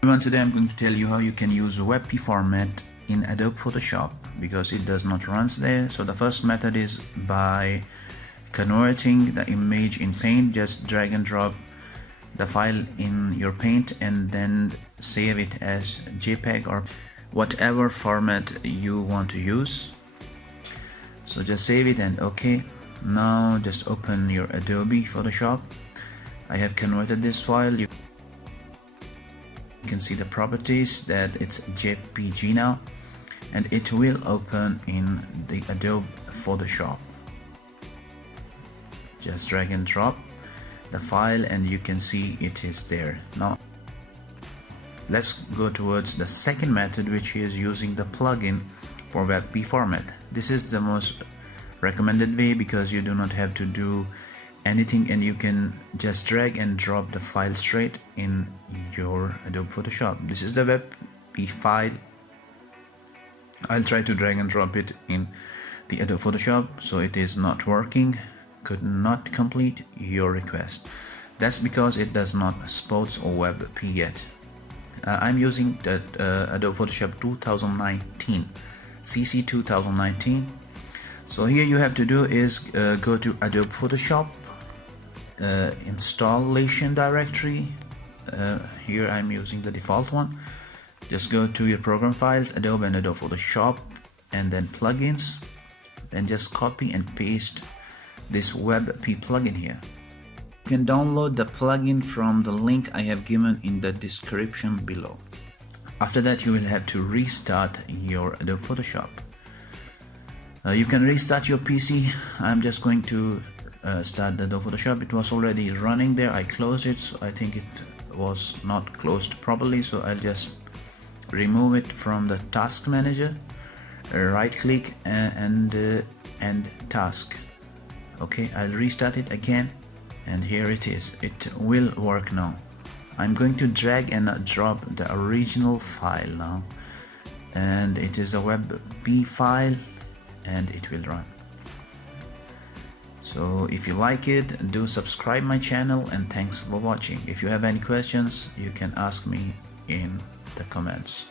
Everyone, today I'm going to tell you how you can use Webp format in Adobe Photoshop because it does not run there. So the first method is by converting the image in Paint. Just drag and drop the file in your Paint and then save it as JPEG or whatever format you want to use. So just save it and OK. Now just open your Adobe Photoshop. I have converted this file. You can see the properties that it's JPG now, and it will open in the Adobe Photoshop. Just drag and drop the file and you can see it is there. Now let's go towards the second method, which is using the plugin for Webp format. This is the most recommended way because you do not have to do anything and you can just drag and drop the file straight in your Adobe Photoshop. This is the Webp file. I'll try to drag and drop it in the Adobe Photoshop, so it is not working, could not complete your request. That's because it does not support Webp yet. I'm using the Adobe Photoshop 2019 CC 2019. So here you have to do is go to Adobe Photoshop installation directory. Here I'm using the default one. Just go to your program files, Adobe and Adobe Photoshop, and then plugins, then just copy and paste this Webp plugin here. You can download the plugin from the link I have given in the description below. After that you will have to restart your Adobe Photoshop. You can restart your PC. I'm just going to start the Adobe Photoshop. It was already running there. I closed it, so I think it was not closed properly, so I'll just remove it from the task manager, right click and task. Okay, I'll restart it again and here it is. It will work now. I'm going to drag and drop the original file now, and it is a Webp file and it will run. So if you like it, do subscribe my channel, and thanks for watching. If you have any questions, you can ask me in the comments.